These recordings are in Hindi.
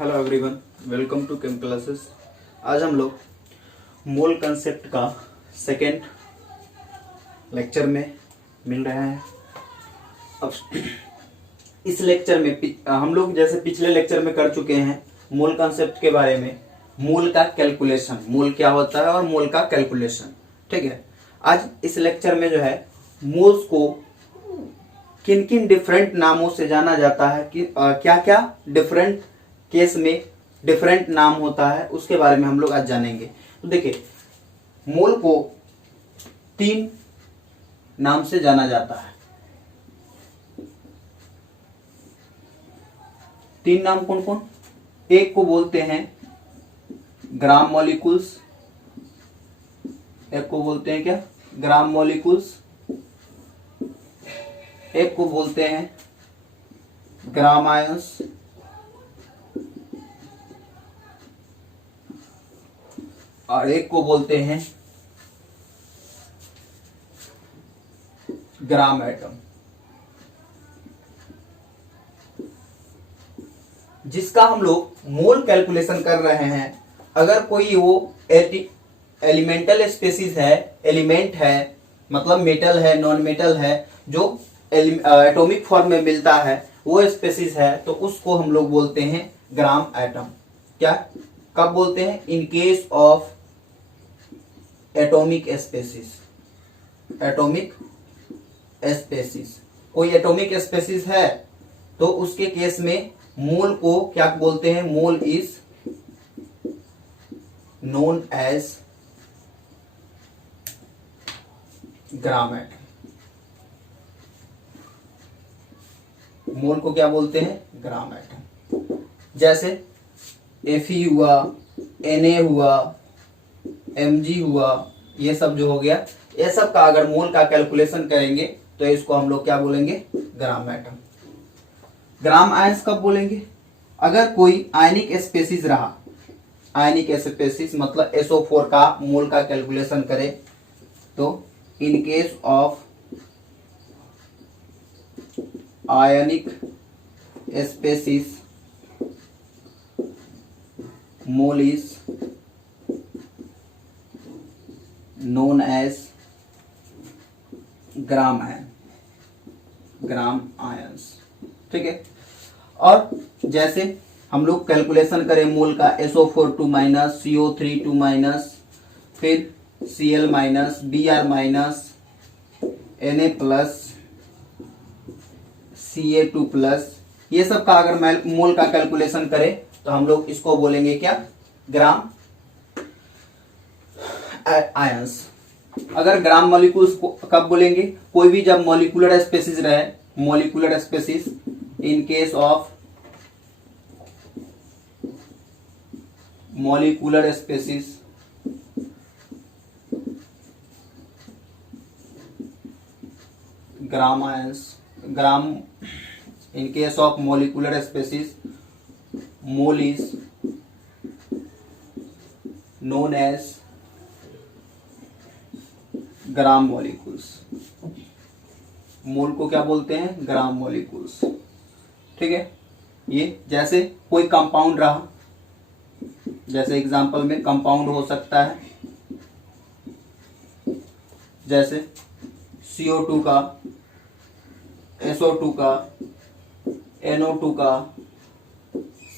Hello everyone, welcome to chem classes. आज हम लोग मोल कंसेप्ट का सेकेंड लेक्चर में मिल रहे हैं। अब इस लेक्चर में हम लोग जैसे पिछले लेक्चर में कर चुके हैं मोल कंसेप्ट के बारे में, मोल का कैलकुलेशन, मोल क्या होता है और मोल का कैलकुलेशन। ठीक है, आज इस लेक्चर में जो है मोल्स को किन किन डिफरेंट नामों से जाना जाता है कि क्या क्या डिफरेंट केस में डिफरेंट नाम होता है, उसके बारे में हम लोग आज जानेंगे। तो देखिए, मोल को 3 नाम से जाना जाता है। 3 नाम कौन कौन? एक को बोलते हैं ग्राम मॉलिक्यूल्स, एक को बोलते हैं क्या? ग्राम मॉलिक्यूल्स। एक को बोलते हैं ग्राम आयंस, और एक को बोलते हैं ग्राम एटम। जिसका हम लोग मोल कैलकुलेशन कर रहे हैं, अगर कोई वो एलिमेंटल स्पेसीज है, एलिमेंट है, मतलब मेटल है, नॉन मेटल है, जो एटॉमिक फॉर्म में मिलता है, वो स्पेसीज है, तो उसको हम लोग बोलते हैं ग्राम एटम। क्या कब बोलते हैं? इन case of atomic species. Atomic species, कोई एटॉमिक स्पेसीज है तो उसके केस में मोल को क्या बोलते हैं? Mole is known as gram atom. Mole को क्या बोलते हैं? Gram atom. जैसे Fe हुआ, Na हुआ, Mg हुआ, ये सब जो हो गया, ये सब का अगर मोल का कैलकुलेशन करेंगे तो इसको हम लोग क्या बोलेंगे? Gram atom. ग्राम आयंस कब बोलेंगे? अगर कोई आयनिक स्पेसीज रहा, आयनिक स्पेसीज मतलब SO4 का मोल का कैलकुलेशन करे, तो in case of ionic species mole is known as gram ion, gram ions. ठीक है, और जैसे हम लोग कैलकुलेशन करें मोल का SO4 2 माइनस, CO3 2 माइनस, फिर Cl minus, Br minus, Na plus, Ca2 plus, ये सब का अगर मोल का कैलकुलेशन करें तो हम लोग इसको बोलेंगे क्या? Gram ions. अगर ग्राम मॉलिक्यूल्स को कब बोलेंगे? कोई भी जब मॉलिक्यूलर स्पेसीज रहे, molecular species in case of molecular species gram ions. Gram in case of molecular species mole is known as gram molecules. Mole को क्या बोलते हैं? Gram molecules. ठीक है, ये जैसे कोई कंपाउंड रहा, जैसे एग्जांपल में कंपाउंड हो सकता है, जैसे CO2 का, SO2 का, NO2 का,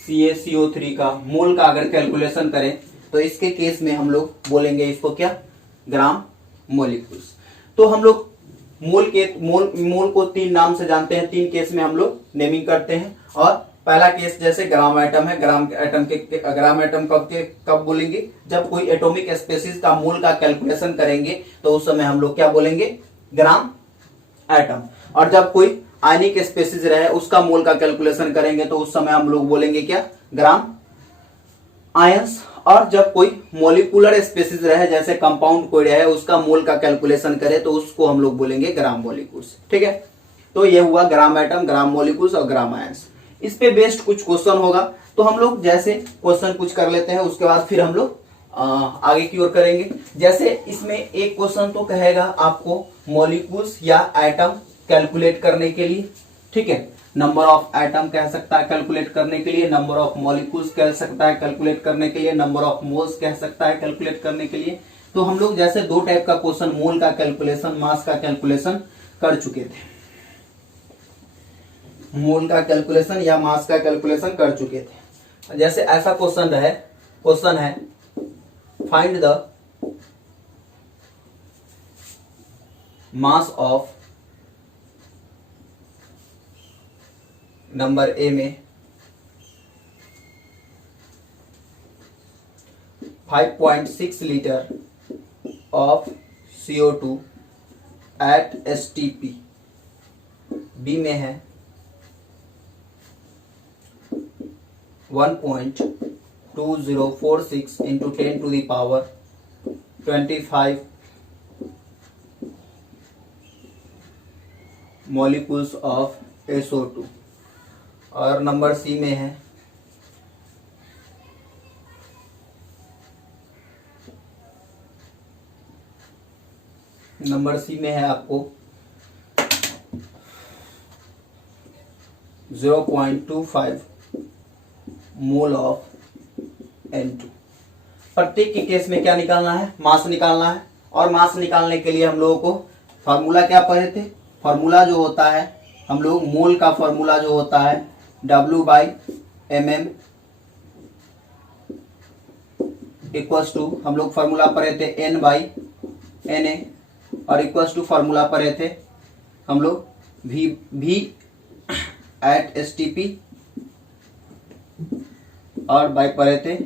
CaCO3 का मोल का अगर कैलकुलेशन करें तो इसके केस में हम लोग बोलेंगे इसको क्या? ग्राम मॉलिक्यूल्स। तो हम लोग मोल को 3 नाम से जानते हैं, 3 केस में हम लोग नेमिंग करते हैं। और पहला केस जैसे ग्राम एटम है, ग्राम एटम कब बोलेंगे? जब कोई एटॉमिक स्पेसीज का मोल का कैलकुलेशन करेंगे तो उस समय हम लोग क्या बोलेंगे? Gram atom. और जब कोई आयनिक स्पेसीज रहे, उसका मोल का कैलकुलेशन करेंगे तो उस समय हम लोग बोलेंगे क्या? Gram ions. और जब कोई मॉलिक्यूलर स्पेसीज रहे, जैसे कंपाउंड कोई रहे, उसका मोल का कैलकुलेशन करे तो उसको हम लोग बोलेंगे ग्राम मॉलिक्यूल्स। ठीक है, तो ये हुआ ग्राम एटम, ग्राम मॉलिक्यूल्स और ग्राम आयंस। इस पे बेस्ड कुछ क्वेश्चन होगा, तो हम लोग जैसे क्वेश्चन कुछ कर लेते हैं, उसके बाद फिर हम लोग आगे की ओर करेंगे। जैसे इसमें एक क्वेश्चन तो कहेगा आपको मॉलिक्यूल्स या एटम कैलकुलेट करने के लिए। ठीक है, नंबर ऑफ एटम कह सकता है कैलकुलेट करने के लिए, नंबर ऑफ मॉलिक्यूल्स कह सकता है कैलकुलेट करने के लिए, नंबर ऑफ मोल्स कह सकता है कैलकुलेट करने के लिए। तो हम लोग जैसे दो टाइप का क्वेश्चन, मोल का कैलकुलेशन, मास का कैलकुलेशन कर चुके थे। मोल का कैलकुलेशन या मास का कैलकुलेशन कर चुके थे। जैसे ऐसा क्वेश्चन है find the mass of, number A में 5.6 litre of CO2 at STP, B में है 1.2046 into 10 to the power 25 molecules of SO2, और नंबर सी में है आपको 0.25 मोल ऑफ N2। प्रत्येक के केस में क्या निकालना है, मास निकालना है। और मास निकालने के लिए हम लोगों को फॉर्मूला क्या पढ़े थे, फॉर्मूला जो होता है हम लोग मोल का फॉर्मूला जो होता है W/mm इक्वल्स टू, हम लोग फॉर्मूला पढ़े थे N/Na, और इक्वल्स टू फॉर्मूला पढ़े थे हम लोग V एट STP, और बाई पढ़े थे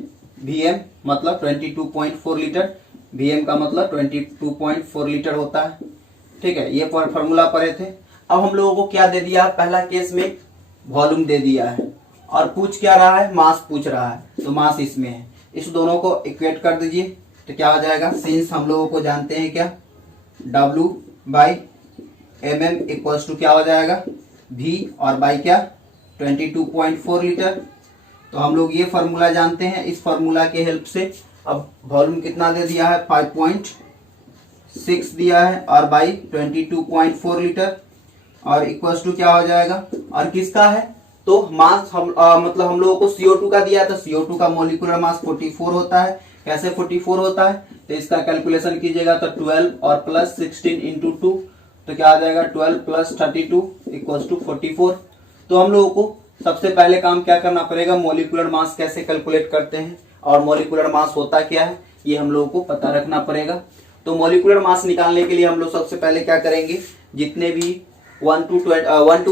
Vm मतलब 22.4 लीटर, Vm का मतलब 22.4 लीटर होता है। ठीक है, ये फॉर्मूला पढ़े थे। अब हम लोगों को क्या दे दिया, पहला केस में वॉल्यूम दे दिया है और पूछ क्या रहा है, मास पूछ रहा है, तो मास इसमें है। इस दोनों को इक्वेट कर दीजिए तो क्या हो जाएगा, सिंस हम लोगों को जानते हैं क्या W/mm इक्वल्स टू क्या हो जाएगा V और बाई क्या 22.4 लीटर। तो हम लोग ये फॉर्मूला जानते हैं, इस फॉर्मूला के हेल्प से अब वॉल्यूम कितना दे दिया है 5.6 दिया है और बाई 22.4 लीटर, और इक्वल्स टू क्या हो जाएगा, और किसका है तो मास मतलब हम लोगों को CO2 का दिया है, तो CO2 का मोलिकुलर मास 44 होता है। कैसे 44 होता है, तो इसका कैलकुलेशन कीजिएगा तो 12 और प्लस 16 इंटू 2, तो क्या आ जाएगा 12 प्लस 32 इक्वल्स टू 44। तो हम लोगों को सबसे पहले काम क्या करना पड़ेगा, मोलिकुलर मास कैसे कैलकुलेट करते हैं और मोलिकुलर मास होता क्या है ये हम लोगों को पता रखना पड़ेगा। तो मोलिकुलर मास निकालने के लिए हम लोग सबसे पहले क्या करेंगे, जितने भी 1 to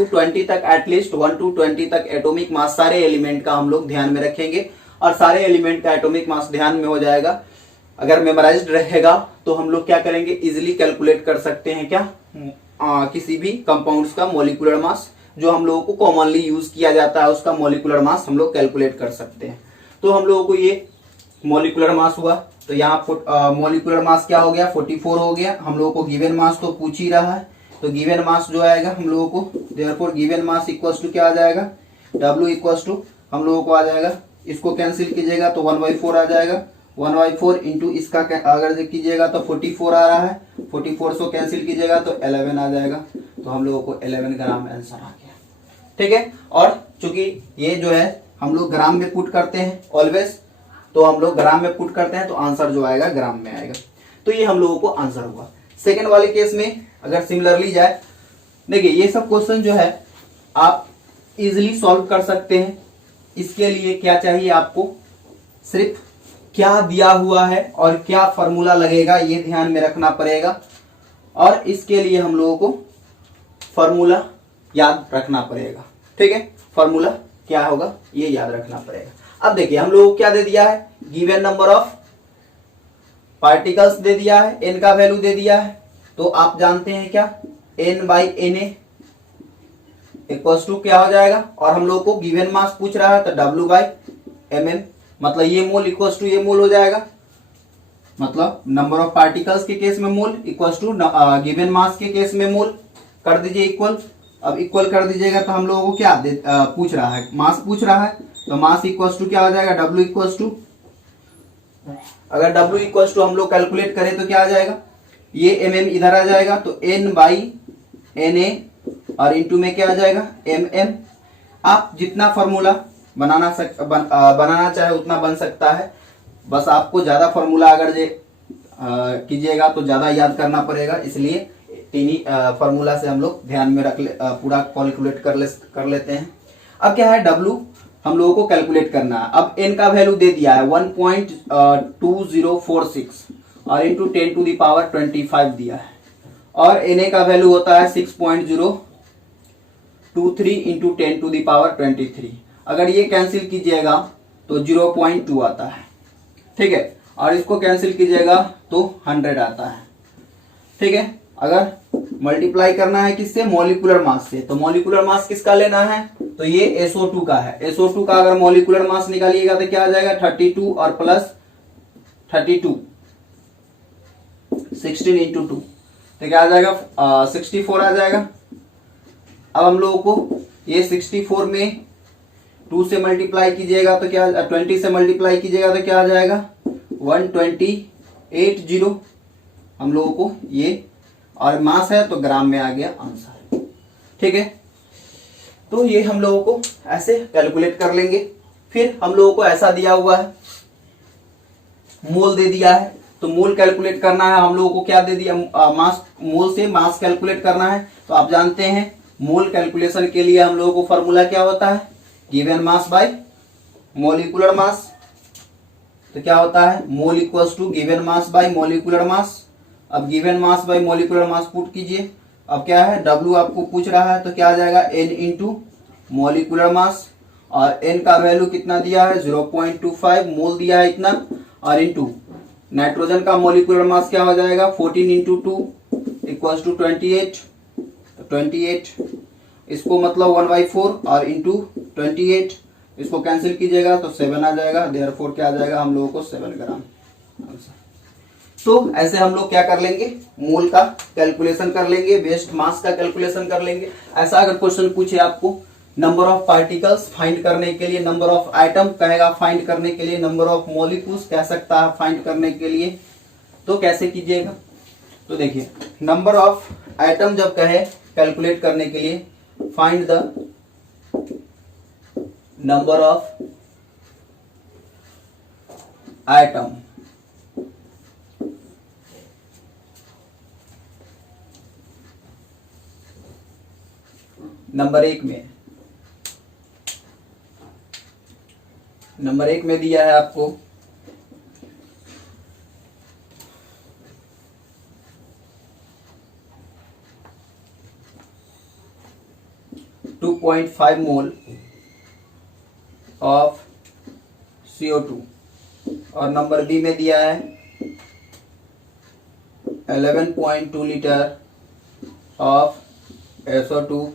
20 तक, एटलीस्ट 1 to 20 तक एटॉमिक मास सारे एलिमेंट का हम लोग ध्यान में रखेंगे, और सारे एलिमेंट का एटॉमिक मास ध्यान में हो जाएगा। अगर मेमोराइज्ड रहेगा तो हम लोग क्या करेंगे, इजिली कैलकुलेट कर सकते हैं क्या किसी भी कंपाउंड्स का मोलिकुलर मास, जो हम लोगों को कॉमनली यूज किया जाता है उसका मोलिकुलर मास हम लोग कैलकुलेट कर सकते हैं। तो हम लोगों को ये मोलिकुलर मास हुआ, तो यहाँ मोलिकुलर मास क्या हो गया 44 हो गया। हम लोगों को गिवन मास तो पूछ ही रहा है, तो गिवन मास जो आएगा हम लोगों को, therefore given mass equals to क्या आ जाएगा, W इक्वल्स टू हम लोगों को आ जाएगा, इसको कैंसिल कीजिएगा तो 1/4 आ जाएगा, 1/4 इंटू इसका अगर कीजिएगा तो 44 आ रहा है, 44 से कैंसिल कीजिएगा तो 11 आ जाएगा। तो हम लोगों को 11 ग्राम आंसर आ गया। ठीक है, और चूंकि ये जो है हम लोग ग्राम में पुट करते हैं ऑलवेज, तो हम लोग ग्राम में पुट करते हैं तो आंसर जो आएगा ग्राम में आएगा। तो ये हम लोगों को आंसर हुआ। सेकेंड वाले केस में अगर सिमिलरली जाए, देखिए ये सब क्वेश्चन जो है आप इजिली सॉल्व कर सकते हैं। इसके लिए क्या चाहिए आपको, सिर्फ क्या दिया हुआ है और क्या फॉर्मूला लगेगा ये ध्यान में रखना पड़ेगा, और इसके लिए हम लोगों को फॉर्मूला याद रखना पड़ेगा। ठीक है, फॉर्मूला क्या होगा ये याद रखना पड़ेगा। अब देखिए हम लोगों को क्या दे दिया है, given number of particles they दिया है, n का वैल्यू दे दिया है, तो आप जानते हैं क्या N/Na इक्वल्स टू क्या हो जाएगा, और हम लोग को गिवन मास पूछ रहा है तो W/mm मतलब ये मोल इक्वल्स टू ये मोल हो जाएगा, मतलब नंबर ऑफ पार्टिकल्स के केस में मोल इक्वल्स टू गिवन मास के केस में मोल कर दीजिए इक्वल। अब इक्वल कर दीजिएगा तो हम लोगों को क्या पूछ रहा है, मास पूछ रहा है, तो मास इक्वल्स टू क्या हो जाएगा W इक्वल्स टू, अगर W इक्वल्स टू हम लोग कैलकुलेट करें तो क्या आ जाएगा, ये mm इधर आ जाएगा तो N/Na और इंटू में क्या आ जाएगा mm। आप जितना फॉर्मूला बनाना चाहे उतना बन सकता है, बस आपको ज्यादा फॉर्मूला अगर कीजिएगा तो ज्यादा याद करना पड़ेगा, इसलिए तीन ही फॉर्मूला से हम लोग ध्यान में पूरा कैलकुलेट कर लेते हैं। अब क्या है W हम लोगों को कैलकुलेट करना है। अब n का वैल्यू दे दिया है 1.2046 और इंटू 10⁻25 दिया है, और Na का वैल्यू होता है 6.023 इंटू 10⁻23। अगर ये कैंसिल कीजिएगा तो 0.2 आता है, ठीक है, और इसको कैंसिल कीजिएगा तो 100 आता है, ठीक है। अगर मल्टीप्लाई करना है किससे, मॉलिक्यूलर मास से, तो मॉलिक्यूलर मास किसका लेना है, तो ये SO2 का है। SO2 का अगर मॉलिक्यूलर मास निकालिएगा तो क्या आ जाएगा 32 और प्लस 32 16 इंटू 2 तो क्या आ जाएगा 64 आ जाएगा। अब हम लोगों को ये 64 में 2 से मल्टीप्लाई कीजिएगा तो क्या 20 से मल्टीप्लाई कीजिएगा तो क्या आ जाएगा 1280 हम लोगों को ये, और मास है तो ग्राम में आ गया आंसर, ठीक है। तो ये हम लोगों को ऐसे कैलकुलेट कर लेंगे। फिर हम लोगों को ऐसा दिया हुआ है, मोल दे दिया है, तो मोल कैलकुलेट करना है हम लोगों को, क्या दे दिया मास, मोल से मास कैलकुलेट करना है। तो आप जानते हैं मोल कैलकुलेशन के लिए हम लोगों को फॉर्मूला क्या होता है, given mass by molecular mass. तो क्या होता है mole equals to given mass by molecular mass. अब given mass by molecular mass put कीजिए। अब क्या है W आपको पूछ रहा है तो क्या आ जाएगा N इंटू मॉलिक्यूलर मास, और N का वैल्यू कितना दिया है 0.25 मोल दिया है इतना, और इंटू नाइट्रोजन का मॉलिक्यूलर मास क्या हो जाएगा 14 इंटू 2 इक्वल्स टू 28। तो 28 इसको मतलब 1/4 और इंटू 28 इसको कैंसिल कीजिएगा तो 7 आ जाएगा, देयरफॉर क्या आ जाएगा हम लोगों को 7 ग्राम आंसर। तो ऐसे हम लोग क्या कर लेंगे, मोल का कैलकुलेशन कर लेंगे, वेस्ट मास का कैलकुलेशन कर लेंगे। ऐसा अगर क्वेश्चन पूछे आपको नंबर ऑफ पार्टिकल्स फाइंड करने के लिए, नंबर ऑफ आइटम कहेगा फाइंड करने के लिए, नंबर ऑफ मॉलिक्यूल्स कह सकता है फाइंड करने के लिए, तो कैसे कीजिएगा। तो देखिए नंबर ऑफ आइटम जब कहे कैलकुलेट करने के लिए, find the number of item, number एक में दिया है आपको 2.5 मोल ऑफ CO2, और नंबर बी में दिया है 11.2 litre of SO2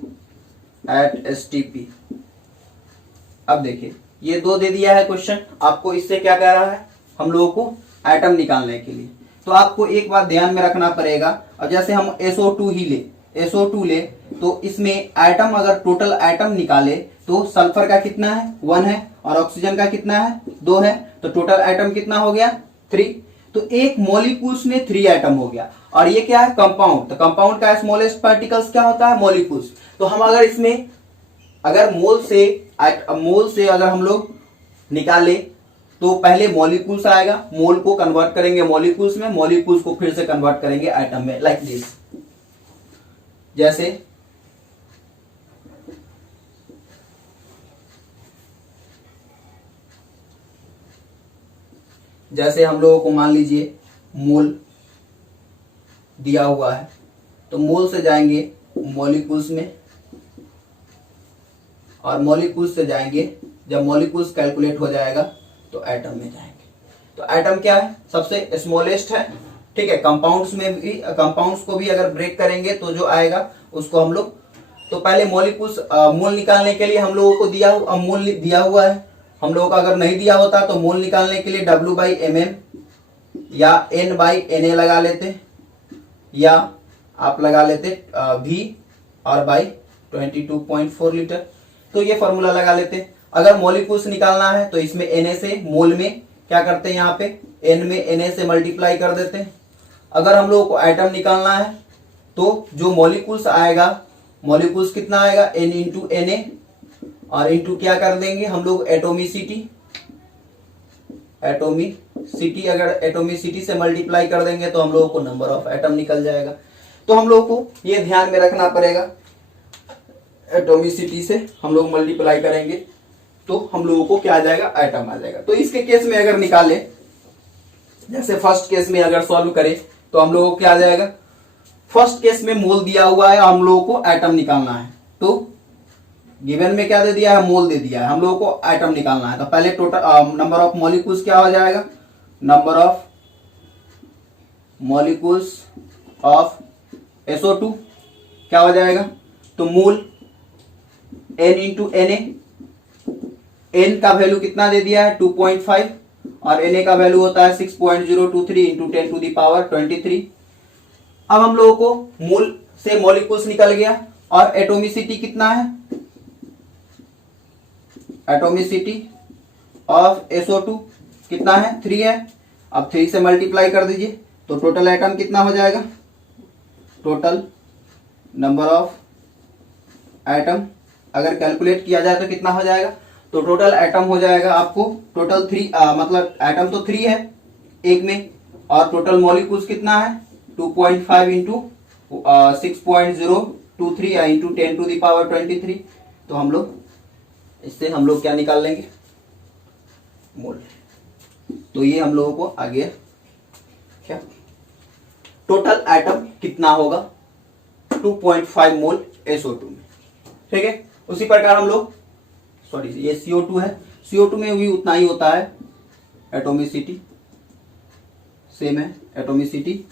eight STP। अब देखिए ये दो दे दिया है क्वेश्चन आपको, इससे क्या कह रहा है हम लोगों को एटम निकालने के लिए। तो आपको एक बात ध्यान में रखना पड़ेगा, और जैसे हम SO2 ही ले, SO2 ले तो इसमें एटम अगर टोटल एटम निकाले तो सल्फर का कितना है 1 है, और ऑक्सीजन का कितना है 2 है, तो टोटल एटम कितना हो गया 3। तो एक मॉलिक्यूल्स में 3 एटम हो गया, और ये क्या है कंपाउंड, तो कंपाउंड का स्मॉलेस्ट पार्टिकल्स क्या होता है मॉलिक्यूल्स। तो हम अगर इसमें अगर मोल से अगर हम लोग निकाले तो पहले मॉलिक्यूल्स आएगा, मोल को कन्वर्ट करेंगे मॉलिक्यूल्स में, मॉलिक्यूल्स को फिर से कन्वर्ट करेंगे एटम में, लाइक दिस। जैसे हम लोगों को मान लीजिए मोल दिया हुआ है, तो मोल से जाएंगे मॉलिक्यूल्स में, और मॉलिक्यूल्स से जाएंगे, जब मॉलिक्यूल्स कैलकुलेट हो जाएगा तो एटम में जाएंगे। तो एटम क्या है सबसे स्मॉलेस्ट है, ठीक है। कंपाउंड्स में भी, कंपाउंड्स को भी अगर ब्रेक करेंगे तो जो आएगा उसको हम लोग, तो पहले मॉलिक्यूल्स मोल निकालने के लिए हम लोगों को मोल दिया हुआ है, हम लोगों को अगर नहीं दिया होता तो मोल निकालने के लिए W/mm या N/Na लगा लेते, या आप लगा लेते V और बाई 22.4 लीटर, तो ये फॉर्मूला लगा लेते। अगर मॉलिक्यूल्स निकालना है तो इसमें Na से मोल में क्या करते हैं, यहाँ पे N में Na से मल्टीप्लाई कर देते हैं। अगर हम लोगों को एटम निकालना है तो जो मॉलिक्यूल्स आएगा मॉलिक्यूल्स कितना आएगा n इंटू Na, और इंटू क्या कर देंगे हम लोग एटोमिसिटी, अगर एटोमिसिटी से मल्टीप्लाई कर देंगे तो हम लोगों को नंबर ऑफ एटम निकल जाएगा। तो हम लोग को ये ध्यान में रखना पड़ेगा, एटोमिसिटी से हम लोग मल्टीप्लाई करेंगे तो हम लोगों को क्या आ जाएगा, एटम आ जाएगा। तो इसके केस में अगर निकाले, जैसे फर्स्ट केस में अगर सॉल्व करें तो हम लोगों को क्या आ जाएगा, फर्स्ट केस में मोल दिया हुआ है, हम लोगों को एटम निकालना है। तो गिवन में क्या दे दिया है, मोल दे दिया है, हम लोगों को एटम निकालना है। तो पहले टोटल नंबर ऑफ मॉलिक्यूल्स क्या हो जाएगा, number of molecules of SO2 क्या हो जाएगा, तो मोल n इंटू Na, n का वैल्यू कितना दे दिया है 2.5 और Na का वैल्यू होता है 6.023 इंटू 10 टू द पावर 23। अब हम लोगों को मोल से मॉलिक्यूल्स निकल गया और एटोमिसिटी कितना है, एटोमिसिटी ऑफ SO2 कितना है 3 है। अब 3 से मल्टीप्लाई कर दीजिए तो टोटल एटम कितना हो जाएगा, टोटल नंबर ऑफ एटम अगर कैलकुलेट किया जाए तो कितना हो जाएगा, तो टोटल एटम हो जाएगा आपको टोटल 3 मतलब एटम तो 3 है एक में, और टोटल मॉलिक्यूल्स कितना है 2.5 into 6.023 into 10 to the power 23। तो हम लोग इससे हम लोग क्या निकाल लेंगे, मोल। तो ये हम लोगों को आ गया क्या, टोटल एटम कितना होगा 2.5 मोल SO2 में, ठीक है। उसी प्रकार हम लोग ये CO2 है, CO2 में भी उतना ही होता है, एटोमिसिटी सेम है, एटोमिसिटी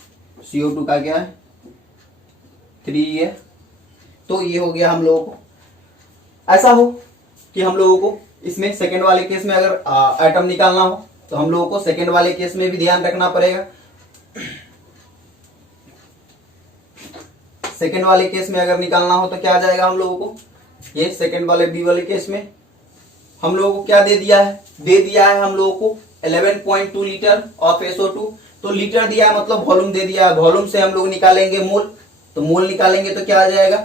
CO2 का क्या है 3 है। तो ये हो गया हम लोगों को। ऐसा हो कि हम लोगों को इसमें सेकंड वाले केस में अगर एटम निकालना हो तो हम लोगों को सेकंड वाले केस में भी ध्यान रखना पड़ेगा। सेकंड वाले केस में अगर निकालना हो तो क्या आ जाएगा हम लोगों को, ये सेकंड वाले बी वाले केस में हम लोगों को क्या दे दिया है हम लोगों को 11.2 लीटर ऑफ SO2। तो लीटर दिया है मतलब वॉल्यूम दे दिया है, वॉल्यूम से हम लोग निकालेंगे मोल। तो मोल निकालेंगे तो क्या आ जाएगा,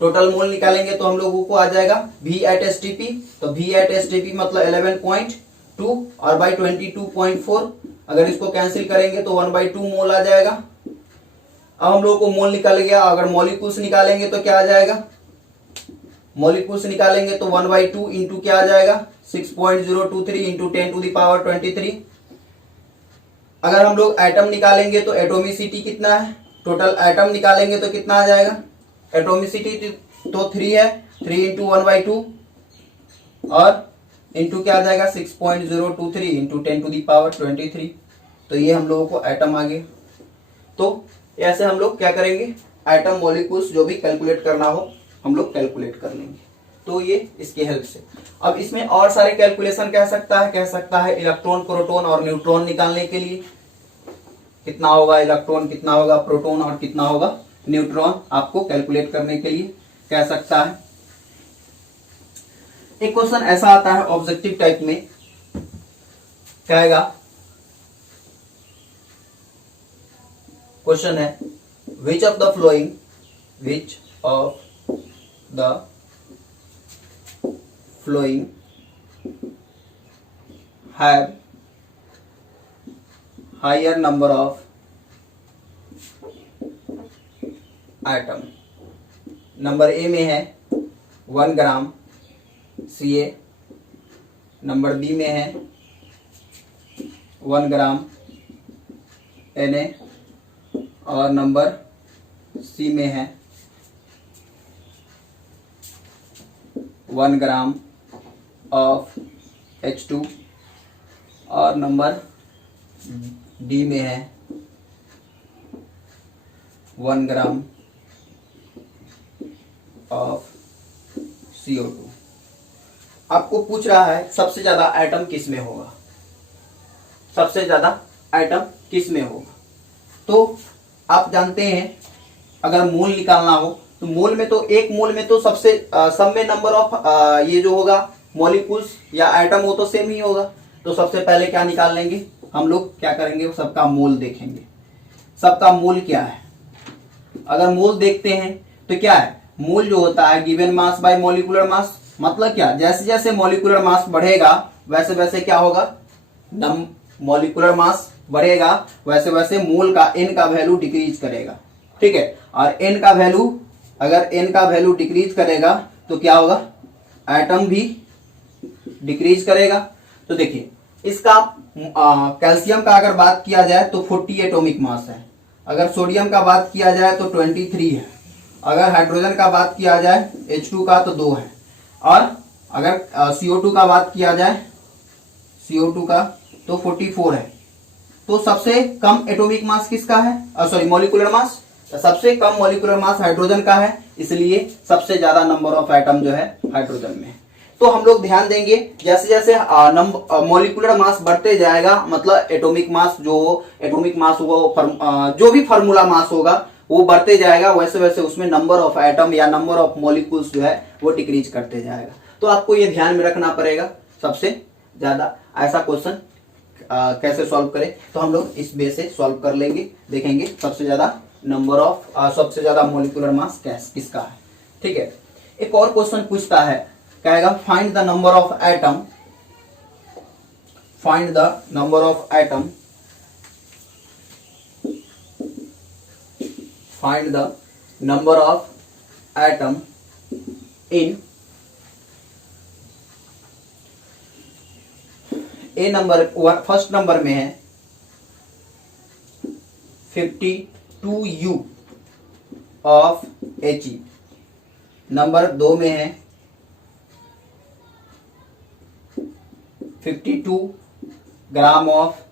टोटल मोल निकालेंगे तो हम लोगों को आ जाएगा V@STP। तो V@STP मतलब 11.2 और बाई 22.4, अगर इसको कैंसिल करेंगे तो 1/2 मोल आ जाएगा। अब हम लोगों को मोल निकल गया, अगर मॉलिक्यूल्स निकालेंगे तो क्या आ जाएगा, मॉलिक्यूल्स निकालेंगे तो 1/2 इंटू क्या आ जाएगा 6.023 इंटू 10 टू द पावर 23। अगर हम लोग एटम निकालेंगे तो एटोमिसिटी कितना है, टोटल एटम निकालेंगे तो कितना आ जाएगा, एटोमिसिटी तो 3 है, 3 इंटू 1/2 और इंटू क्या आ जाएगा 6.023 इंटू 10 टू द पावर 23। तो ये हम लोगों को एटम आ गया। तो ऐसे हम लोग क्या करेंगे, एटम मॉलिक्यूल्स जो भी कैलकुलेट करना हो हम लोग कैलकुलेट कर लेंगे। तो ये इसकी हेल्प से। अब इसमें और सारे कैलकुलेशन कह सकता है इलेक्ट्रॉन, प्रोटॉन और न्यूट्रॉन निकालने के लिए कितना होगा इलेक्ट्रॉन, कितना होगा प्रोटॉन और कितना होगा न्यूट्रॉन, आपको कैलकुलेट करने के लिए कह सकता है। एक क्वेश्चन ऐसा आता है ऑब्जेक्टिव टाइप में, कहेगा क्वेश्चन है which of the following have higher number of atom. Number A में है 1 ग्राम Ca, नंबर बी में है 1 ग्राम Na और नंबर सी में है 1 ग्राम ऑफ H2 और नंबर डी में है 1 ग्राम ऑफ CO2। आपको पूछ रहा है सबसे ज्यादा एटम किस में होगा, सबसे ज्यादा एटम किस में होगा। तो आप जानते हैं अगर मोल निकालना हो तो मोल में तो एक मोल में तो सबसे सब में नंबर ऑफ ये जो होगा मॉलिक्यूल्स या एटम वो तो सेम ही होगा। तो सबसे पहले क्या निकाल लेंगे हम लोग, क्या करेंगे सबका मोल देखेंगे, सबका मोल क्या है। अगर मोल देखते हैं तो क्या है, मोल जो होता है गिवन मास बाय मॉलिक्यूलर मास, मतलब क्या, जैसे जैसे मॉलिक्यूलर मास बढ़ेगा वैसे वैसे क्या होगा, मॉलिक्यूलर मास बढ़ेगा वैसे वैसे मोल का n का वैल्यू डिक्रीज करेगा, ठीक है। और n का वैल्यू, अगर n का वैल्यू डिक्रीज करेगा तो क्या होगा, एटम भी डिक्रीज करेगा। तो देखिए इसका कैल्शियम का अगर बात किया जाए तो 40 एटॉमिक मास है, अगर सोडियम का बात किया जाए तो 23 है, अगर हाइड्रोजन का बात किया जाए H2 का तो 2 है, और अगर CO2 का बात किया जाए CO2 का तो 44 है। तो सबसे कम एटॉमिक मास किसका है, सॉरी मॉलिक्यूलर मास, सबसे कम मॉलिक्यूलर मास हाइड्रोजन का है, इसलिए सबसे ज्यादा नंबर ऑफ एटम जो है हाइड्रोजन में है। तो हम लोग ध्यान देंगे जैसे जैसे मॉलिक्यूलर मास बढ़ते जाएगा, मतलब एटॉमिक मास होगा, जो भी फार्मूला मास होगा वो बढ़ते जाएगा, वैसे वैसे उसमें नंबर ऑफ एटम या नंबर ऑफ मॉलिक्यूल्स जो है वो डिक्रीज करते जाएगा। तो आपको ये ध्यान में रखना पड़ेगा सबसे ज्यादा। ऐसा क्वेश्चन कैसे सॉल्व करें, तो हम लोग इस वे से सॉल्व कर लेंगे, देखेंगे सबसे ज्यादा नंबर ऑफ सबसे ज्यादा मॉलिक्यूलर मास किसका है, ठीक है। एक और क्वेश्चन पूछता है, कहेगा find the number of atom, find the number of atom, find the number of atom in A number, first number में है 52U ऑफ He, नंबर 2 में है 52 ग्राम ऑफ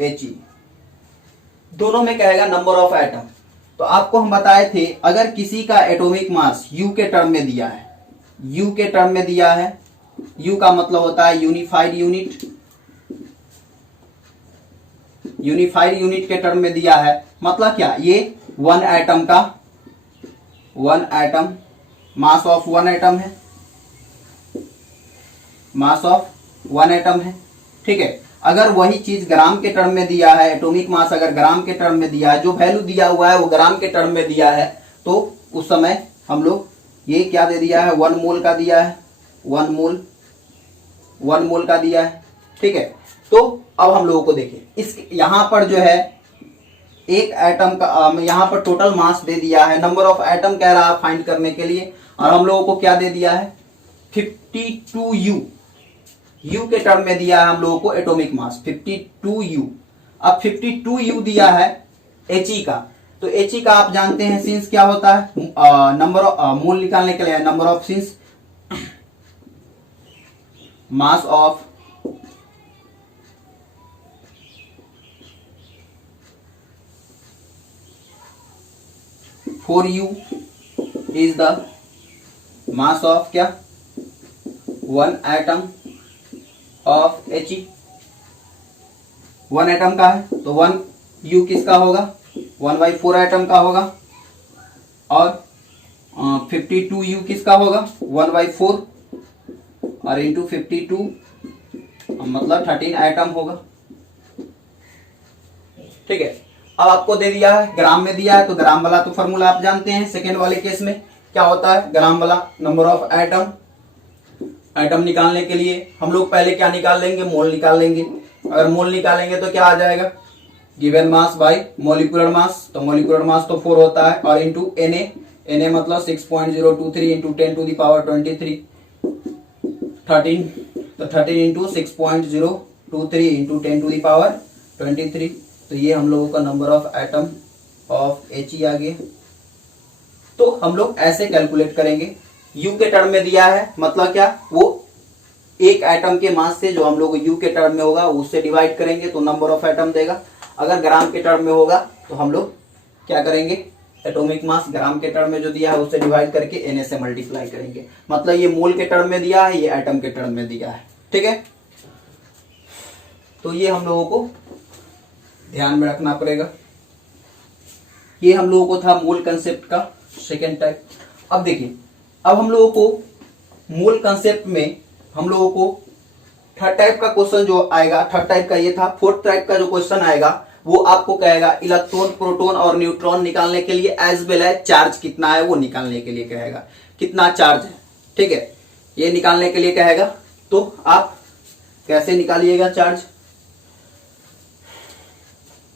He, दोनों में कहेगा नंबर ऑफ एटम। तो आपको हम बताए थे अगर किसी का एटॉमिक मास U के टर्म में दिया है, U के टर्म में दिया है, U का मतलब होता है यूनिफाइड यूनिट, यूनिफाइड यूनिट के टर्म में दिया है, मतलब क्या, ये वन एटम का, one atom, mass of one atom है, मास ऑफ वन एटम है, ठीक है। अगर वही चीज ग्राम के टर्म में दिया है, एटॉमिक मास अगर ग्राम के टर्म में दिया है, जो वैल्यू दिया हुआ है वो ग्राम के टर्म में दिया है, तो उस समय हम लोग ये क्या दे दिया है, 1 मोल का दिया है, 1 मोल का दिया है, ठीक है। तो अब हम लोगों को देखिए, इस यहां पर जो है एक एटम का, यहां पर टोटल मास दे दिया है, नंबर ऑफ एटम कह रहा है फाइंड करने के लिए, और हम लोगों को क्या दे दिया है 52U, U के टर्म में दिया है हम लोगों को एटॉमिक मास 52U। अब 52U दिया है He का, तो He का आप जानते हैं सिंस क्या होता है, नंबर ऑफ मोल निकालने के लिए number of since mass of for U is the mass of क्या, 1 atom of He, 1 एटम का है तो 1 U किसका होगा, 1/4 एटम का होगा, और 52U किसका होगा 1/4 और इंटू 52 मतलब 13 एटम होगा, ठीक है। अब आपको दे दिया है ग्राम में दिया है, तो ग्राम वाला तो फॉर्मूला आप जानते हैं, सेकेंड वाले केस में क्या होता है, ग्राम वाला नंबर ऑफ एटम, एटम निकालने के लिए हम लोग पहले क्या निकाल लेंगे, मोल निकाल लेंगे। अगर मोल निकालेंगे तो क्या आ जाएगा, given mass by molecular mass, तो मॉलिक्यूलर मास तो 4 होता है, और इंटू Na मतलब 6.023 इंटू 10 टू द पावर 23, 13, तो 13 into 6.023 into 10 to the power 23, तो ये हम लोगों का number of atom of He आ गया। तो हम लोग ऐसे कैलकुलेट करेंगे, U के टर्म में दिया है, मतलब क्या, वो एक एटम के मास से जो हम लोग U के टर्म में होगा उससे डिवाइड करेंगे तो नंबर ऑफ एटम देगा। अगर ग्राम के टर्म में होगा तो हम लोग क्या करेंगे, एटॉमिक मास ग्राम के टर्म में जो दिया है उससे डिवाइड करके Na से मल्टीप्लाई करेंगे, मतलब ये मोल के टर्म में दिया है, ये एटम के टर्म में दिया है, ठीक है। तो ये हम लोगों को ध्यान में रखना पड़ेगा। ये हम लोगों को था मोल कंसेप्ट का सेकेंड टाइप। अब देखिए, अब हम लोगों को मोल कंसेप्ट में हम लोगों को थर्ड टाइप का क्वेश्चन जो आएगा, थर्ड टाइप का ये था, फोर्थ टाइप का जो क्वेश्चन आएगा वो आपको कहेगा इलेक्ट्रॉन, प्रोटॉन और न्यूट्रॉन निकालने के लिए, एज वेल एज चार्ज कितना है वो निकालने के लिए कहेगा, कितना चार्ज है, ठीक है, ये निकालने के लिए कहेगा। तो आप कैसे निकालिएगा चार्ज,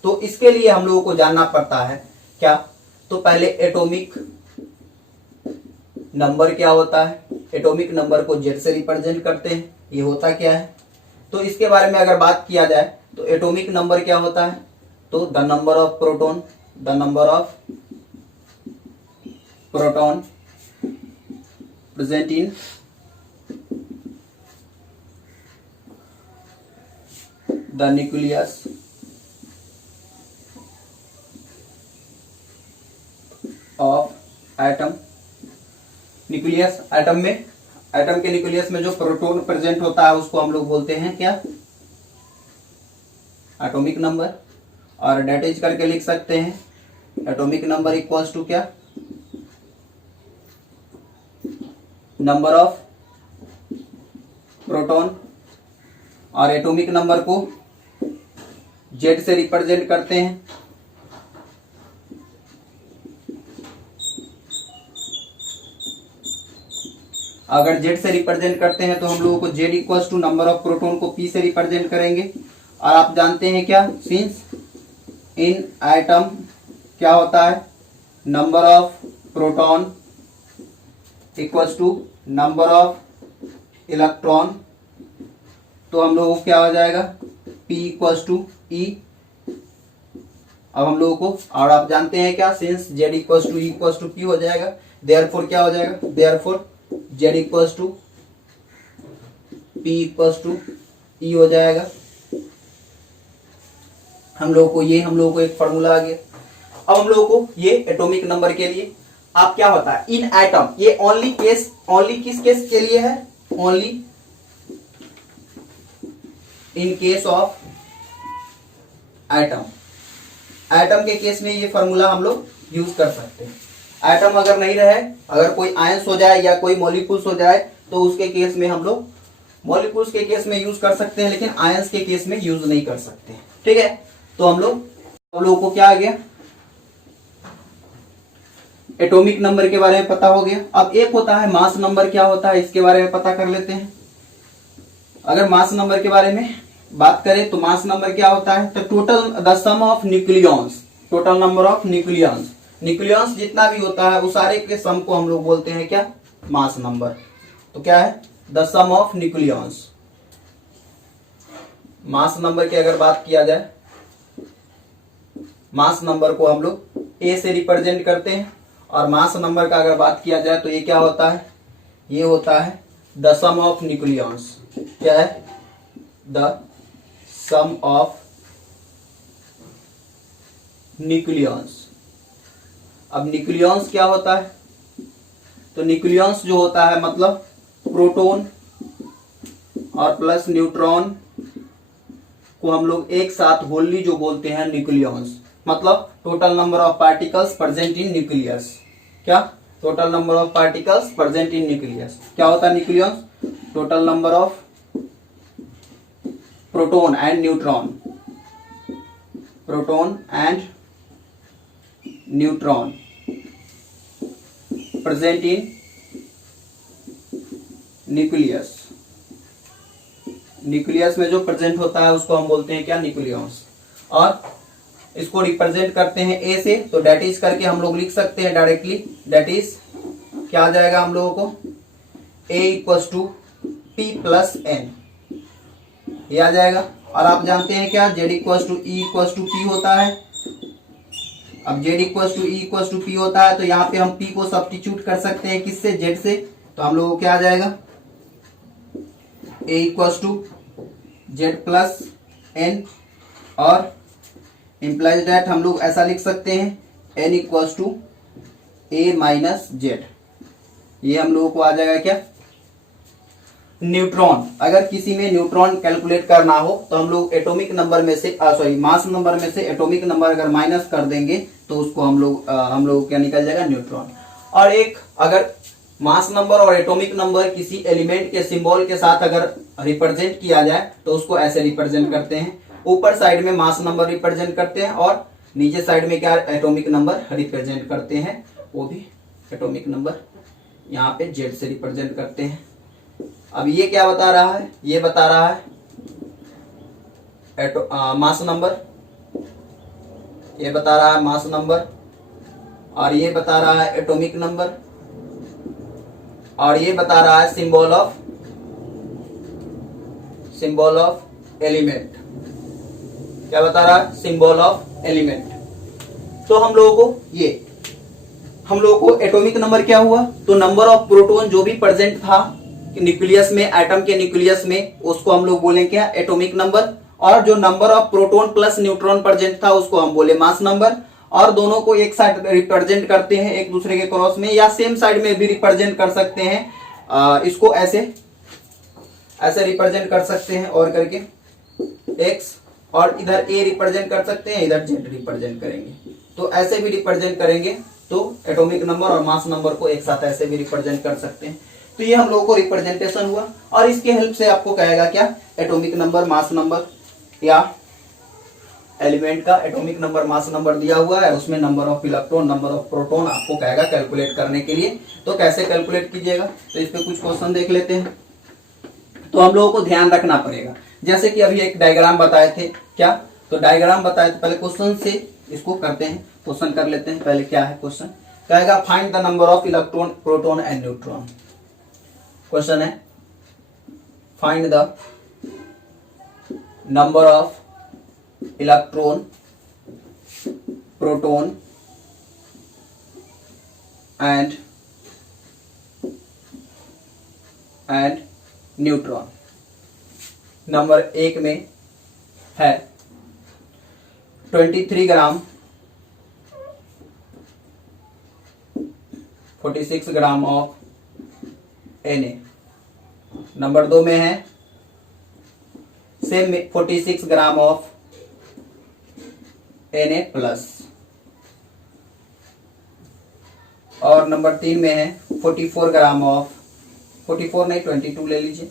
तो इसके लिए हम लोगों को जानना पड़ता है क्या, तो पहले एटॉमिक नंबर क्या होता है, एटॉमिक नंबर को जेड से रिप्रेजेंट करते हैं, ये होता क्या है। तो इसके बारे में अगर बात किया जाए तो एटॉमिक नंबर क्या होता है, तो the number of proton, the number of proton present in the nucleus of atom. Nucleus atom में, एटम के न्यूक्लियस में जो प्रोटॉन प्रेजेंट होता है उसको हम लोग बोलते हैं क्या, एटॉमिक नंबर। और डेटेज करके लिख सकते हैं एटॉमिक नंबर इक्वल्स टू क्या, नंबर ऑफ प्रोटॉन, और एटॉमिक नंबर को जेड से रिप्रेजेंट करते हैं। अगर जेड से रिप्रेजेंट करते हैं तो हम लोगों को Z equals to number of proton को पी से रिप्रेजेंट करेंगे। और आप जानते हैं क्या, सिंस इन एटम क्या होता है, number of proton equals to number of electron, तो हम लोगों को क्या हो जाएगा, P इक्वल्स टू E। अब हम लोगों को, और आप जानते हैं क्या, since Z equals to E equals to P हो जाएगा, देयरफॉर क्या हो जाएगा, therefore Z equals to P equals to E हो जाएगा। हम लोगों को एक फॉर्मूला आ गया। अब हम लोगों को ये एटॉमिक नंबर के लिए आप क्या होता है, इन एटम, ये ओनली केस, ओनली किस केस के लिए है, only in case of atom. Atom के केस में ये फॉर्मूला हम लोग यूज कर सकते हैं। एटम अगर नहीं रहे, अगर कोई आयंस हो जाए या कोई मॉलिक्यूल्स हो जाए तो उसके केस में हम लोग मॉलिक्यूल्स के केस में यूज कर सकते हैं, लेकिन आयंस के केस में यूज नहीं कर सकते, ठीक है। तो हम लोगों को क्या आ गया, एटॉमिक नंबर के बारे में पता हो गया। अब एक होता है मास नंबर, क्या होता है इसके बारे में पता कर लेते हैं। अगर मास नंबर के बारे में बात करें तो मास नंबर क्या होता है, तो total the sum of nucleons, total number of nucleons, nucleons जितना भी होता है उस सारे के सम को हम लोग बोलते हैं क्या, मास नंबर। तो क्या है, the sum of nucleons. Mass number की अगर बात किया जाए, मास नंबर को हम लोग ए से रिप्रेजेंट करते हैं। और मास नंबर का अगर बात किया जाए तो ये क्या होता है, ये होता है द सम ऑफ न्यूक्लियॉन्स। क्या है, द सम ऑफ न्यूक्लियॉन्स। अब न्यूक्लियॉन्स क्या होता है, तो न्यूक्लियॉन्स जो होता है मतलब प्रोटॉन और प्लस न्यूट्रॉन को हम लोग एक साथ होली जो बोलते हैं न्यूक्लियॉन्स, मतलब total number of particles present in nucleus. क्या, total number of particles present in nucleus. क्या होता है nucleus, total number of proton and neutron, proton and neutron present in nucleus. Nucleus में जो प्रेजेंट होता है उसको हम बोलते हैं क्या, न्यूक्लियस। और इसको रिप्रेजेंट करते हैं ए से, तो डेट इज करके हम लोग लिख सकते हैं डायरेक्टली, डेट इज क्या आ जाएगा हम लोगों को, A equals to P plus N, ये आ जाएगा। और आप जानते हैं क्या, Z equals to E equals to P होता है। अब Z equals to E equals to P होता है तो यहाँ पे हम पी को सब्स्टिट्यूट कर सकते हैं किससे, जेड से। तो हम लोगों को क्या आ जाएगा, A equals to Z plus N, और इम्प्लाइज दैट हम लोग ऐसा लिख सकते हैं N equals to A minus Z. ये हम लोगों को आ जाएगा क्या, न्यूट्रॉन। अगर किसी में न्यूट्रॉन कैलकुलेट करना हो तो हम लोग एटॉमिक नंबर में से मास नंबर में से एटॉमिक नंबर अगर माइनस कर देंगे तो उसको हम लोग क्या निकल जाएगा, न्यूट्रॉन। और एक अगर मास नंबर और एटॉमिक नंबर किसी एलिमेंट के सिंबल के साथ अगर रिप्रेजेंट किया जाए तो उसको ऐसे रिप्रेजेंट करते हैं, ऊपर साइड में मास नंबर रिप्रेजेंट करते हैं और नीचे साइड में क्या एटॉमिक नंबर रिप्रेजेंट करते हैं, वो भी एटॉमिक नंबर यहाँ पे जेड से रिप्रेजेंट करते हैं। अब ये क्या बता रहा है, ये बता रहा है मास नंबर, ये बता रहा है मास नंबर, और ये बता रहा है एटॉमिक नंबर, और ये बता रहा है सिंबल ऑफ एलिमेंट। क्या बता रहा है, सिंबल ऑफ एलिमेंट। तो हम लोगों को एटॉमिक नंबर क्या हुआ, तो नंबर ऑफ प्रोटॉन जो भी प्रेजेंट था न्यूक्लियस में, एटम के न्यूक्लियस में, उसको हम लोग बोलेंगे क्या, एटॉमिक नंबर। और जो number of proton plus neutron present था उसको हम बोले मास नंबर। और दोनों को एक साइड रिप्रेजेंट करते हैं एक दूसरे के क्रॉस में, या सेम साइड में भी रिप्रेजेंट कर सकते हैं। इसको ऐसे रिप्रेजेंट कर सकते हैं और करके एक्स, और इधर ए रिप्रेजेंट कर सकते हैं, इधर जेड रिप्रेजेंट करेंगे, तो ऐसे भी रिप्रेजेंट करेंगे। तो एटॉमिक नंबर और मास नंबर को एक साथ ऐसे भी रिप्रेजेंट कर सकते हैं। तो ये हम लोगों को रिप्रेजेंटेशन हुआ, और इसके हेल्प से आपको कहेगा क्या, एटॉमिक नंबर, मास नंबर, या एलिमेंट का एटॉमिक नंबर, मास नंबर दिया हुआ है, उसमें number of electron, number of proton आपको कहेगा कैलकुलेट करने के लिए। तो कैसे कैलकुलेट कीजिएगा, तो इस पे कुछ क्वेश्चन देख लेते हैं। तो हम लोगों को ध्यान रखना पड़ेगा, जैसे कि अभी एक डायग्राम बताए थे, क्या, तो डायग्राम बताए थे, पहले क्वेश्चन से इसको करते हैं, क्वेश्चन कर लेते हैं। पहले क्या है क्वेश्चन, कहेगा find the number of electron, proton and neutron. Question है find the number of electron, proton and neutron. Number 1 में है 23 gram, 46 gram of Na। Number 2 में है same 46 gram of Na plus, और नंबर 3 में है 44 ग्राम ऑफ, 44 नहीं 22 ले लीजिए,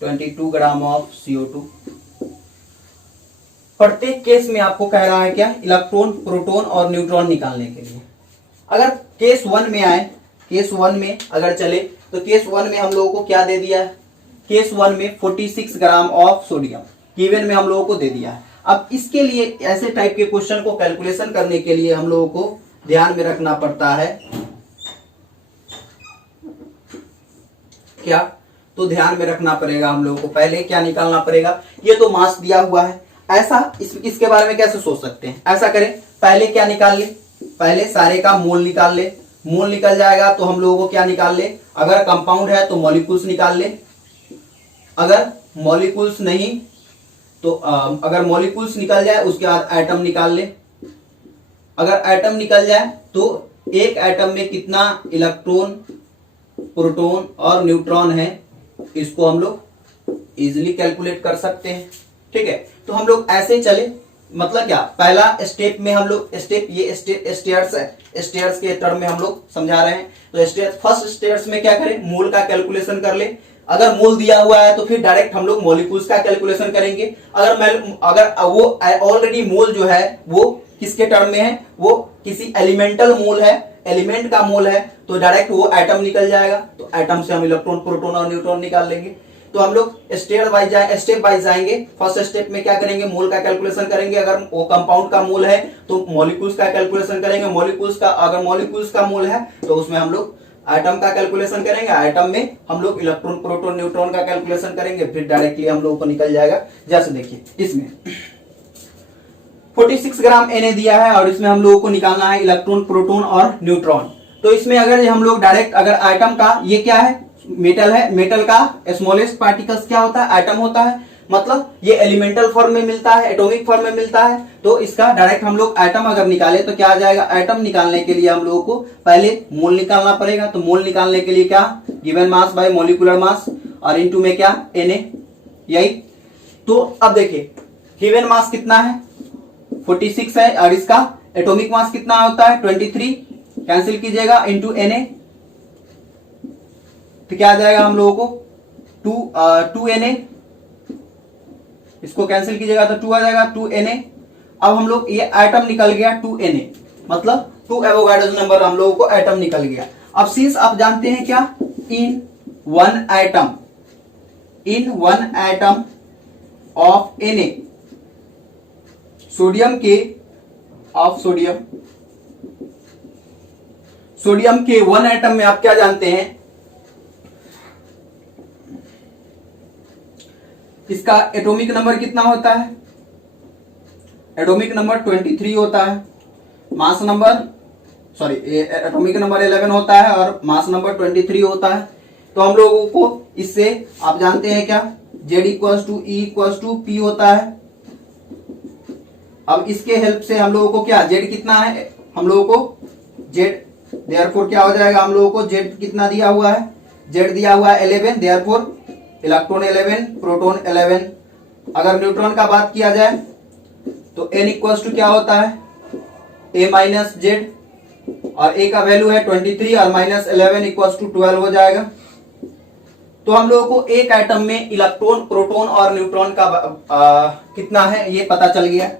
22 ग्राम ऑफ CO2। प्रत्येक केस में आपको कह रहा है क्या, इलेक्ट्रॉन, प्रोटॉन और न्यूट्रॉन निकालने के लिए। अगर केस 1 में आए, केस 1 में अगर चले, तो केस 1 में हम लोगों को क्या दे दिया है, केस 1 में 46 ग्राम ऑफ सोडियम गिवन में हम लोगों को दे दिया है। अब इसके लिए ऐसे टाइप के क्वेश्चन को कैलकुलेशन करने के लिए हम लोगों को ध्यान में रखना पड़ता है क्या, तो ध्यान में रखना पड़ेगा हम लोगों को, पहले क्या निकालना पड़ेगा, ये तो मास दिया हुआ है, ऐसा इसके बारे में कैसे सोच सकते हैं, ऐसा करें, पहले क्या निकाल ले, पहले सारे का मोल निकाल ले, मोल निकल जाएगा तो हम लोगों को क्या निकाल ले, अगर कंपाउंड है तो मॉलिक्यूल्स निकाल ले, अगर मॉलिक्यूल्स नहीं तो अगर मॉलिक्यूल्स निकल जाए उसके बाद एटम निकाल ले, अगर एटम निकल जाए तो एक एटम में कितना इलेक्ट्रॉन, प्रोटॉन और न्यूट्रॉन है, इसको हम लोग इजीली कैलकुलेट कर सकते हैं। ठीक है, तो हम लोग ऐसे चले, मतलब क्या, पहला स्टेप में हम लोग, स्टेप ये स्टेयर्स है, स्टेयर्स के टर्म में हम लोग समझा रहे हैं। तो स्टेयर्स, फर्स्ट स्टेयर्स में क्या करें, मोल का कैलकुलेशन कर ले, अगर मोल दिया हुआ है तो फिर डायरेक्ट हम लोग मॉलिक्यूल्स का कैलकुलेशन करेंगे। अगर वो ऑलरेडी मोल जो है वो किसके टर्म में है, वो किसी एलिमेंटल मोल है, एलिमेंट का मोल है, तो डायरेक्ट वो एटम निकल जाएगा, तो एटम से हम इलेक्ट्रॉन, प्रोटॉन और न्यूट्रॉन निकाल लेंगे। तो हम लोग स्टेप वाइज जाएंगे। फर्स्ट स्टेप में क्या करेंगे, मोल का कैलकुलेशन करेंगे, अगर वो कंपाउंड का मोल है तो मॉलिक्यूल्स का कैलकुलेशन करेंगे, मॉलिक्यूल्स का, अगर मॉलिक्यूल्स का मोल है तो उसमें हम लोग एटम का कैलकुलेशन करेंगे, एटम में हम लोग इलेक्ट्रॉन, प्रोटॉन, न्यूट्रॉन का कैलकुलेशन करेंगे, फिर डायरेक्टली हम लोगों को निकल जाएगा। जैसे देखिए इसमें 46 ग्राम Na दिया है और इसमें हम लोगों को निकालना है इलेक्ट्रॉन, प्रोटॉन और न्यूट्रॉन। तो इसमें अगर हम लोग डायरेक्ट, अगर एटम का, ये क्या है, मेटल है, मेटल का स्मॉलेस्ट पार्टिकल्स क्या होता है, एटम होता है, मतलब ये एलिमेंटल फॉर्म में मिलता है, एटॉमिक फॉर्म में मिलता है, तो इसका डायरेक्ट हम लोग एटम अगर निकाले तो क्या आ जाएगा, एटम निकालने के लिए हम लोगों को पहले मोल निकालना पड़ेगा। तो मोल निकालने के लिए क्या, गिवन मास बाय मॉलिक्यूलर मास, और इनटू में क्या, Na, यही। तो अब देखिए गिवन मास कितना है, 46 है, और इसका एटॉमिक मास कितना होता है, 23, कैंसिल कीजिएगा, इंटू Na, तो क्या आ जाएगा हम लोगों को 2Na, इसको कैंसिल कीजिएगा तो 2 आ जाएगा, 2Na। अब हम लोग ये आइटम निकल गया 2Na, मतलब 2 एवोगाड्रो नंबर हम लोगों को आइटम निकल गया। अब सिंस आप जानते हैं क्या, in one item of Na, sodium के वन आइटम में आप क्या जानते हैं, इसका एटॉमिक नंबर कितना होता है, एटॉमिक नंबर 23 होता है, मास नंबर एटॉमिक नंबर 11 होता है और मास नंबर 23 होता है। तो हम लोगों को इससे आप जानते हैं क्या, Z equals to E equals to P होता है। अब इसके हेल्प से हम लोगों को क्या, Z कितना है, हम लोगों को Z, देयरफॉर क्या हो जाएगा, हम लोगों को Z कितना दिया हुआ है, Z दिया हुआ है 11, देयरफॉर इलेक्ट्रॉन 11, प्रोटॉन 11। अगर न्यूट्रॉन का बात किया जाए तो N इक्वल्स टू क्या होता है, A माइनस Z, और A का वैल्यू है 23 और माइनस 11 इक्वल्स टू 12 हो जाएगा। तो हम लोगों को एक आइटम में इलेक्ट्रॉन, प्रोटॉन और न्यूट्रॉन का कितना है ये पता चल गया।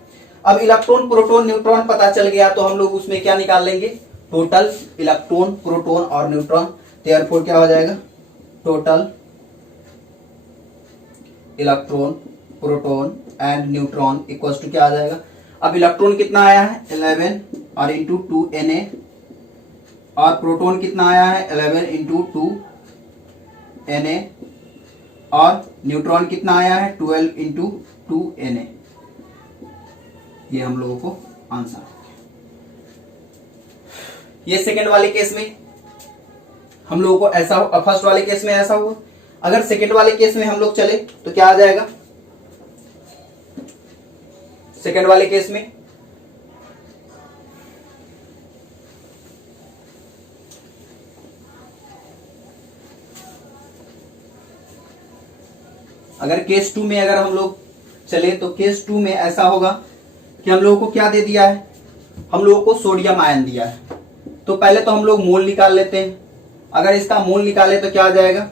अब इलेक्ट्रॉन, प्रोटॉन, न्यूट्रॉन पता चल गया तो हम लोग उसमें क्या निकाल लेंगे, टोटल इलेक्ट्रॉन, प्रोटॉन और न्यूट्रॉन। देयरफॉर क्या हो जाएगा, total electron, proton and neutron equals to क्या आ जाएगा। अब इलेक्ट्रॉन कितना आया है 11 और इंटू 2Na, और प्रोटॉन कितना आया है 11 इंटू 2Na, और न्यूट्रॉन कितना आया है 12 इंटू 2Na। ये हम लोगों को आंसर। ये सेकेंड वाले केस में हम लोगों को ऐसा, फर्स्ट वाले केस में ऐसा हुआ। अगर सेकेंड वाले केस में हम लोग चले तो क्या आ जाएगा, सेकेंड वाले केस में अगर केस 2 में अगर हम लोग चले तो केस 2 में ऐसा होगा कि हम लोगों को क्या दे दिया है, हम लोगों को सोडियम आयन दिया है। तो पहले तो हम लोग मोल निकाल लेते हैं। अगर इसका मोल निकाले तो क्या आ जाएगा,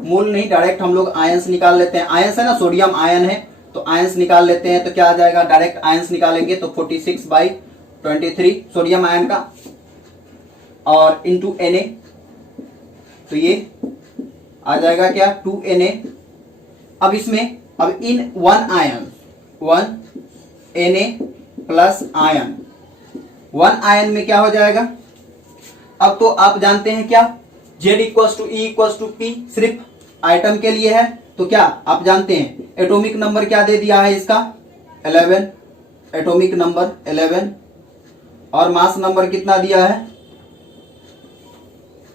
मोल नहीं, डायरेक्ट हम लोग आयंस निकाल लेते हैं। आयंस है ना, सोडियम आयन है तो आयंस निकाल लेते हैं। तो क्या आ जाएगा, डायरेक्ट आयंस निकालेंगे तो 46/23 सोडियम आयन का, और इंटू Na, तो ये आ जाएगा क्या 2Na। अब इसमें, अब in one Na plus ion, one ion में क्या हो जाएगा, अब तो आप जानते हैं क्या, Z equals to E equals to P सिर्फ आइटम के लिए है। तो क्या आप जानते हैं एटॉमिक नंबर क्या दे दिया है इसका 11, एटॉमिक नंबर 11, और मास नंबर कितना दिया है,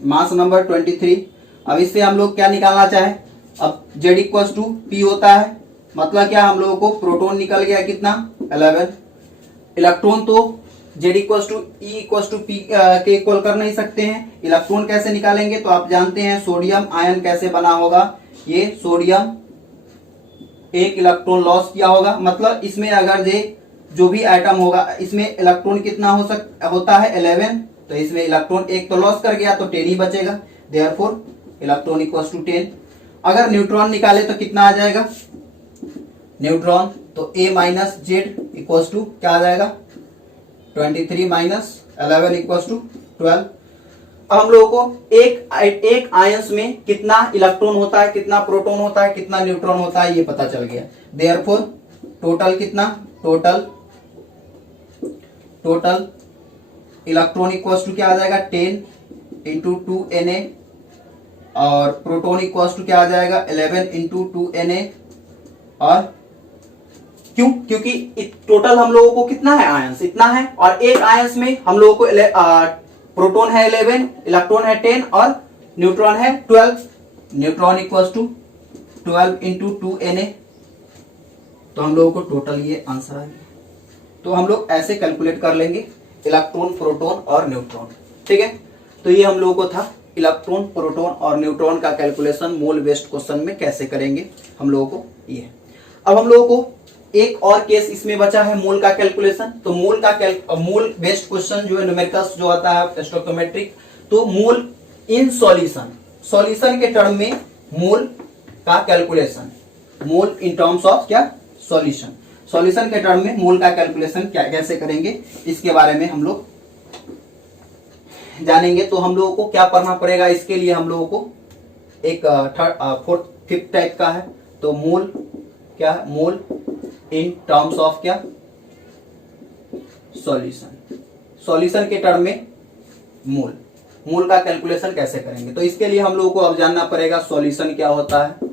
मास नंबर 23। अब इससे हम लोग क्या निकालना चाहे, अब Z इक्वल्स टू P होता है, मतलब क्या हम लोगों को प्रोटॉन निकल गया कितना 11, इलेक्ट्रॉन तो Z equals to E equals to P के इक्वल कर नहीं सकते हैं। इलेक्ट्रॉन कैसे निकालेंगे, तो आप जानते हैं सोडियम आयन कैसे बना होगा, ये सोडियम एक इलेक्ट्रॉन लॉस किया होगा, मतलब इसमें अगर जो भी आइटम होगा इसमें इलेक्ट्रॉन कितना होता है 11, तो इसमें इलेक्ट्रॉन एक तो लॉस कर गया तो 10 ही बचेगा, देयरफॉर इलेक्ट्रॉन इक्वल्स टू 10। अगर न्यूट्रॉन निकाले तो कितना आ जाएगा, न्यूट्रॉन तो A minus Z equals to क्या आ जाएगा 23 माइनस 11 इक्वल्स टू 12। अब हम लोगों को एक आयंस में कितना इलेक्ट्रॉन होता है, कितना प्रोटॉन होता है, कितना न्यूट्रॉन होता है ये पता चल गया। देयरफॉर टोटल कितना, टोटल इलेक्ट्रॉन इक्वल्स टू क्या आ जाएगा 10 इंटू 2Na, और प्रोटॉन इक्वल्स टू क्या आ जाएगा 11 इंटू 2Na। और क्योंकि टोटल हम लोगों को कितना है आयंस, इतना है, और एक आयंस में हम लोगों को प्रोटॉन है 11, इलेक्ट्रॉन है 10 और न्यूट्रॉन है 12। Neutron equals to 12 into 2Na, तो हम लोगों को टोटल ये आंसर आ गया। तो हम लोग ऐसे कैलकुलेट कर लेंगे इलेक्ट्रॉन, प्रोटॉन और न्यूट्रॉन। ठीक है, तो ये हम लोगों को था इलेक्ट्रॉन, प्रोटॉन और न्यूट्रॉन का कैलकुलेशन मोल बेस्ड क्वेश्चन में कैसे करेंगे हम लोगों को ये। अब हम लोगों को एक और केस इसमें बचा है मोल का कैलकुलेशन। तो मोल बेस्ड क्वेश्चन जो है न्यूमेरिकल्स जो आता है स्टोइकोमेट्रिक, तो मोल इन सॉल्यूशन के टर्म में मोल का calculation. Mole in terms of क्या, सॉल्यूशन। सॉल्यूशन के टर्म में मोल का कैलकुलेशन क्या कैसे करेंगे इसके बारे में हम लोग जानेंगे। तो हम लोगों को क्या पढ़ना पड़ेगा, इसके लिए हम लोगों को एक फोर्थ फिफ्थ टाइप का है। तो मोल क्या है, मोल इन टर्म्स ऑफ क्या, सॉल्यूशन। सॉल्यूशन के टर्म में मोल, मोल का कैलकुलेशन कैसे करेंगे। तो इसके लिए हम लोगों को अब जानना पड़ेगा सॉल्यूशन क्या होता है।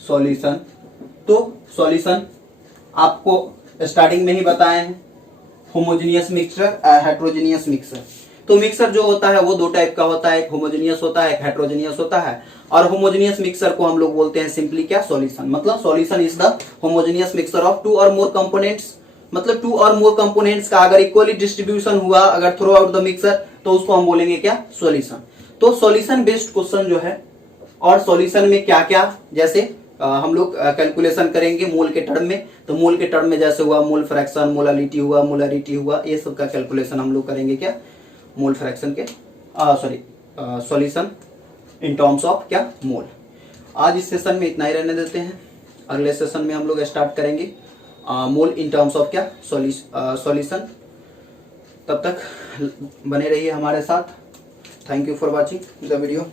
सॉल्यूशन, तो सॉल्यूशन आपको स्टार्टिंग में ही बताए हैं, होमोजेनियस मिक्सचर, हेट्रोजेनियस मिक्सचर। तो मिक्सर जो होता है वो दो टाइप का होता है, एक होमोजेनियस होता है, एक हेट्रोजेनियस होता है। और होमोजेनियस मिक्सर को हम लोग बोलते हैं सिंपली क्या, सॉल्यूशन। मतलब solution is the homogeneous mixture of two or more components. मतलब टू और मोर कंपोनेंट्स का अगर इक्वली डिस्ट्रीब्यूशन हुआ अगर थ्रू आउट द मिक्सर, तो उसको हम बोलेंगे क्या, सॉल्यूशन। तो सॉल्यूशन बेस्ड क्वेश्चन जो है, और सॉल्यूशन में क्या क्या, जैसे हम लोग कैलकुलेशन करेंगे मोल के टर्म में। तो मोल के टर्म में जैसे हुआ मोल फ्रैक्शन, मोलालिटी हुआ, मोलरिटी हुआ, ये सब का कैलकुलेशन हम लोग करेंगे क्या, मोल फ्रैक्शन के सॉल्यूशन इन टर्म्स ऑफ क्या, मोल। आज इस सेशन में इतना ही रहने देते हैं। अगले सेशन में हम लोग स्टार्ट करेंगे मोल इन टर्म्स ऑफ क्या, सॉल्यूशन। तब तक बने रहिए हमारे साथ। Thank you for watching the video.